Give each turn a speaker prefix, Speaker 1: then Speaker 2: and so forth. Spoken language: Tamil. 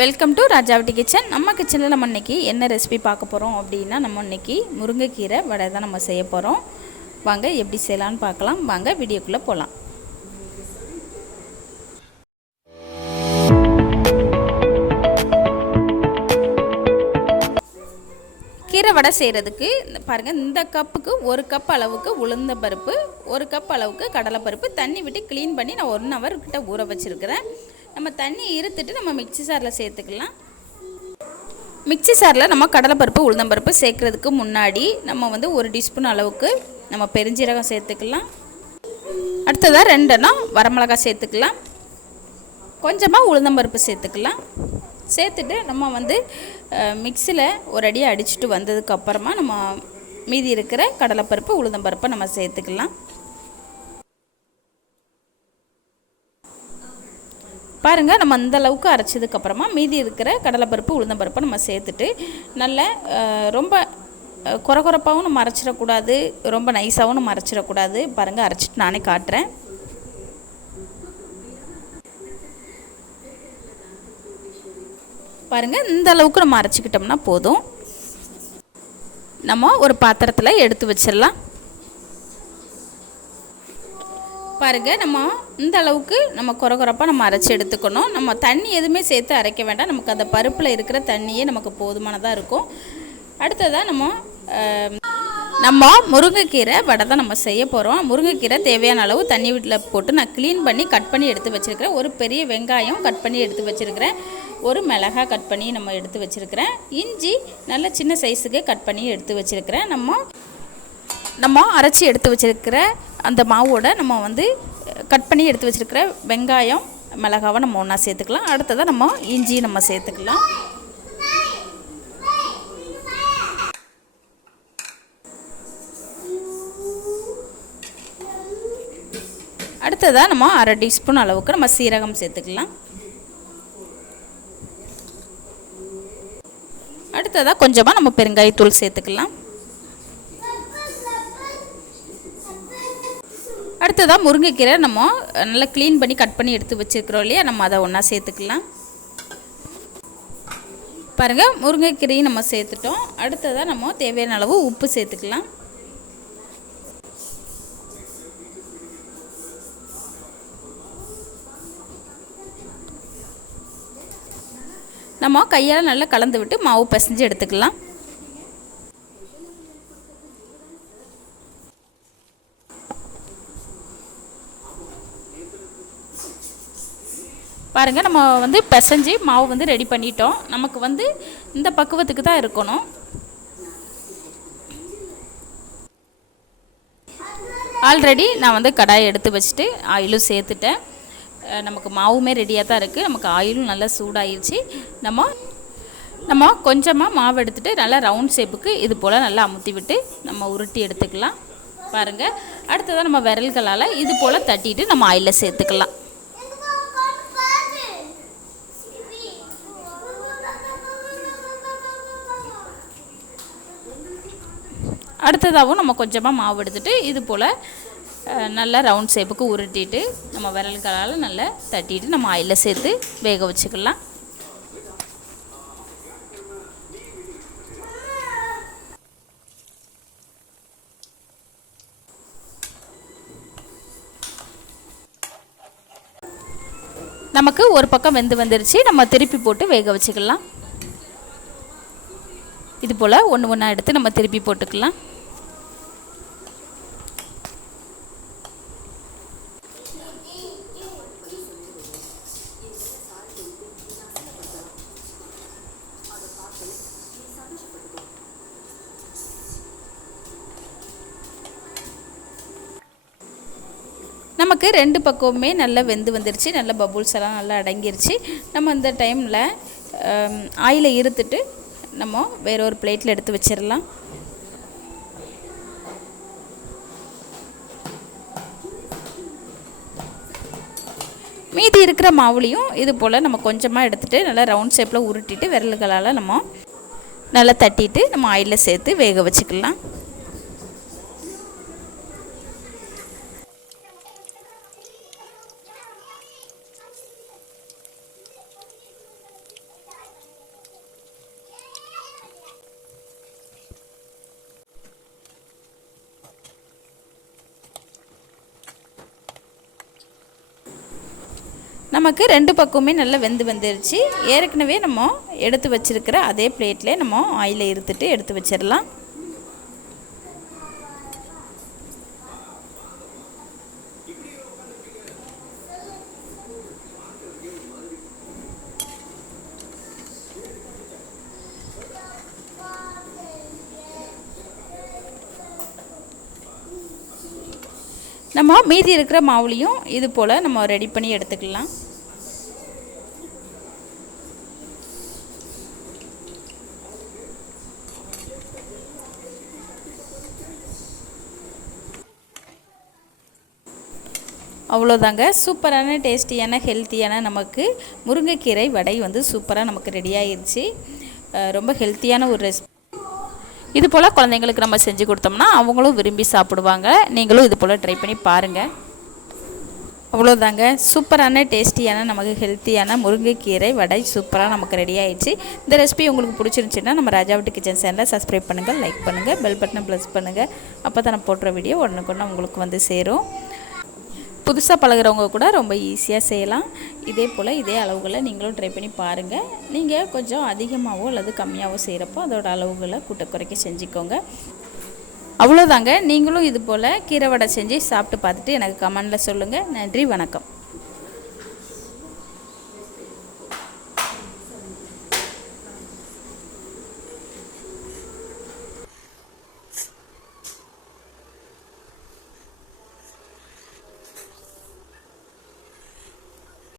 Speaker 1: வெல்கம் டு ராஜாவட்டி கிச்சன் நம்ம கிச்சனில் நம்ம இன்றைக்கி என்ன ரெசிபி பார்க்க போகிறோம் அப்படின்னா நம்ம இன்றைக்கி முருங்கைக்கீரை வடை தான் நம்ம செய்ய போகிறோம் வாங்க எப்படி செய்யலான்னு பார்க்கலாம். வாங்க வீடியோக்குள்ளே போகலாம் கீரை வடை செய்கிறதுக்கு பாருங்கள் இந்த கப்புக்கு ஒரு கப் அளவுக்கு உளுந்த பருப்பு ஒரு கப் அளவுக்கு கடலைப்பருப்பு தண்ணி விட்டு க்ளீன் பண்ணி நான் ஒன் ஹவர் கிட்ட ஊற வச்சுருக்கிறேன். நம்ம தண்ணி இருத்துட்டு நம்ம மிக்சி சாரில் சேர்த்துக்கலாம். மிக்சி சாரில் நம்ம கடலைப்பருப்பு உளுந்தம்பருப்பு சேர்க்குறதுக்கு முன்னாடி நம்ம வந்து ஒரு டீஸ்பூன் அளவுக்கு நம்ம பெருஞ்சீரகம் சேர்த்துக்கலாம். அடுத்ததாக ரெண்டுனா வரமிளகாய் சேர்த்துக்கலாம். கொஞ்சமாக உளுந்தம்பருப்பு சேர்த்துக்கலாம். சேர்த்துட்டு நம்ம வந்து மிக்சியில் ஒரு அடி அடிச்சுட்டு வந்ததுக்கப்புறமா நம்ம மீதி இருக்கிற கடலைப்பருப்பு உளுந்தம்பருப்பை நம்ம சேர்த்துக்கலாம். பாருங்கள் நம்ம அந்த அளவுக்கு அரைச்சதுக்கப்புறமா மீதி இருக்கிற கடலைப்பருப்பு உளுந்தம்பருப்பை நம்ம சேர்த்துட்டு நல்ல ரொம்ப குறகுறப்பாகவும் நம்ம அரைச்சிடக்கூடாது ரொம்ப நைஸாகவும் நம்ம அரைச்சிடக்கூடாது. பாருங்கள் அரைச்சிட்டு நானே காட்டுறேன். பாருங்கள் இந்த அளவுக்கு நம்ம அரைச்சிக்கிட்டோம்னா போதும். நம்ம ஒரு பாத்திரத்தில் எடுத்து வச்சிடலாம். பாருங்கள் நம்ம இந்த அளவுக்கு நம்ம குறை குறைப்பாக நம்ம அரைச்சி எடுத்துக்கணும். நம்ம தண்ணி எதுவுமே சேர்த்து அரைக்க வேண்டாம். நமக்கு அந்த பருப்பில் இருக்கிற தண்ணியே நமக்கு போதுமானதாக இருக்கும். அடுத்ததாக நம்ம நம்ம முருங்கைக்கீரை வடை தான் நம்ம செய்ய போகிறோம் முருங்கைக்கீரை தேவையான அளவு தண்ணி வீட்டில் போட்டு நான் க்ளீன் பண்ணி கட் பண்ணி எடுத்து வச்சுருக்கிறேன். ஒரு பெரிய வெங்காயம் கட் பண்ணி எடுத்து வச்சுருக்கிறேன். ஒரு மிளகா கட் பண்ணி நம்ம எடுத்து வச்சுருக்கிறேன். இஞ்சி நல்ல சின்ன சைஸுக்கு கட் பண்ணி எடுத்து வச்சுருக்கிறேன். நம்ம நம்ம அரைச்சி எடுத்து வச்சுருக்கிற அந்த மாவோட நம்ம வந்து கட் பண்ணி எடுத்து வச்சுருக்கிற வெங்காயம் மிளகாவை நம்ம ஒன்றா சேர்த்துக்கலாம். அடுத்ததாக நம்ம இஞ்சி நம்ம சேர்த்துக்கலாம். அடுத்ததாக நம்ம அரை டீஸ்பூன் அளவுக்கு நம்ம சீரகம் சேர்த்துக்கலாம். அடுத்ததாக கொஞ்சமாக நம்ம பெருங்காயத்தூள் சேர்த்துக்கலாம். அடுத்ததாக முருங்கைக்கீரை நம்ம நல்லா க்ளீன் பண்ணி கட் பண்ணி எடுத்து வச்சுருக்கிறோம் இல்லையா? நம்ம அதை ஒன்றா சேர்த்துக்கலாம். பாருங்கள் முருங்கைக்கீரையும் நம்ம சேர்த்துட்டோம். அடுத்ததாக நம்ம தேவையான அளவு உப்பு சேர்த்துக்கலாம். நம்ம கையால் நல்லா கலந்து விட்டு மாவு பிசைஞ்சு எடுத்துக்கலாம். பாருங்கள் நம்ம வந்து பிசைஞ்சு மாவு வந்து ரெடி பண்ணிட்டோம். நமக்கு வந்து இந்த பக்குவத்துக்கு தான் இருக்கணும். ஆல்ரெடி நான் வந்து கடாயை எடுத்து வச்சுட்டு ஆயிலும் சேர்த்துட்டேன். நமக்கு மாவுமே ரெடியாக தான் இருக்குது நமக்கு ஆயிலும் நல்லா சூடாயிருச்சு. நம்ம நம்ம கொஞ்சமாக மாவு எடுத்துகிட்டு நல்லா ரவுண்ட் ஷேப்புக்கு இது போல் நல்லா அமுத்தி விட்டு நம்ம உருட்டி எடுத்துக்கலாம். பாருங்கள் அடுத்ததாக நம்ம விரல்களால் இது போல் தட்டிட்டு நம்ம ஆயிலில் சேர்த்துக்கலாம். அடுத்ததாகவும் நம்ம கொஞ்சமாக மாவு எடுத்துகிட்டு இது போல் நல்லா ரவுண்ட் ஷேப்புக்கு உருட்டிட்டு நம்ம விரல்களால் நல்லா தட்டிட்டு நம்ம ஆயிலில் சேர்த்து வேக வச்சுக்கலாம். நமக்கு ஒரு பக்கம் வெந்து வந்துருச்சு நம்ம திருப்பி போட்டு வேக வச்சுக்கலாம். இது போல் ஒன்று ஒன்றா எடுத்து நம்ம திருப்பி போட்டுக்கலாம். நமக்கு ரெண்டு பக்கமுமே நல்லா வெந்து வந்துருச்சு நல்ல பபுள்ஸ் எல்லாம் நல்லா அடங்கிருச்சு. நம்ம அந்த டைமில் ஆயிலை இருத்துட்டு நம்ம வேற ஒரு பிளேட்டில் எடுத்து வச்சிடலாம். மீதி இருக்கிற மாவுலையும் இது போல் நம்ம கொஞ்சமாக எடுத்துகிட்டு நல்லா ரவுண்ட் ஷேப்பில் உருட்டிட்டு விரல்களால் நம்ம நல்லா தட்டிட்டு நம்ம ஆயிலில் சேர்த்து வேக வச்சுக்கலாம். நமக்கு ரெண்டு பக்கமுமே நல்லா வெந்து வந்துருச்சு. ஏற்கனவே நம்ம எடுத்து வச்சுருக்கிற அதே பிளேட்லேயே நம்ம ஆயிலை இருத்துட்டு எடுத்து வச்சிடலாம் நம்ம மீதி இருக்கிற மாவுலையும் இது போல் நம்ம ரெடி பண்ணி எடுத்துக்கலாம். அவ்வளோதாங்க. சூப்பரான டேஸ்டியான ஹெல்த்தியான நமக்கு முருங்கைக்கீரை வடை வந்து சூப்பராக நமக்கு ரெடி ரொம்ப ஹெல்த்தியான ஒரு ரெசிபி இது போல் குழந்தைங்களுக்கு நம்ம செஞ்சு கொடுத்தோம்னா அவங்களும் விரும்பி சாப்பிடுவாங்க. நீங்களும் இது போல் ட்ரை பண்ணி பாருங்கள் அவ்வளோதாங்க சூப்பரான டேஸ்டியான நமக்கு ஹெல்த்தியான முருங்கைக்கீரை வடை சூப்பராக நமக்கு ரெடி ஆயிடுச்சு. இந்த ரெசிபி உங்களுக்கு பிடிச்சிருந்துச்சின்னா நம்ம ராஜாவட்டு கிச்சன் சேனலில் சப்ஸ்கிரைப் பண்ணுங்கள் லைக் பண்ணுங்கள் பெல் பட்டனை ப்ளஸ் பண்ணுங்கள் அப்போ தான் நான் போடுற வீடியோ உடனுக்குன்னு உங்களுக்கு வந்து சேரும். புதுசாக பழகுறவங்க கூட ரொம்ப ஈஸியாக செய்யலாம். இதே போல் இதே அளவுகளை நீங்களும் ட்ரை பண்ணி பாருங்கள் நீங்கள் கொஞ்சம் அதிகமாகவோ அல்லது கம்மியாகவோ செய்கிறப்போ அதோட அளவுகளை கூட்ட குறைக்க செஞ்சுக்கோங்க. அவ்வளோதாங்க நீங்களும் இது போல் கீரை வடை செஞ்சு சாப்பிட்டு பார்த்துட்டு எனக்கு கமெண்டில் சொல்லுங்கள் நன்றி வணக்கம்.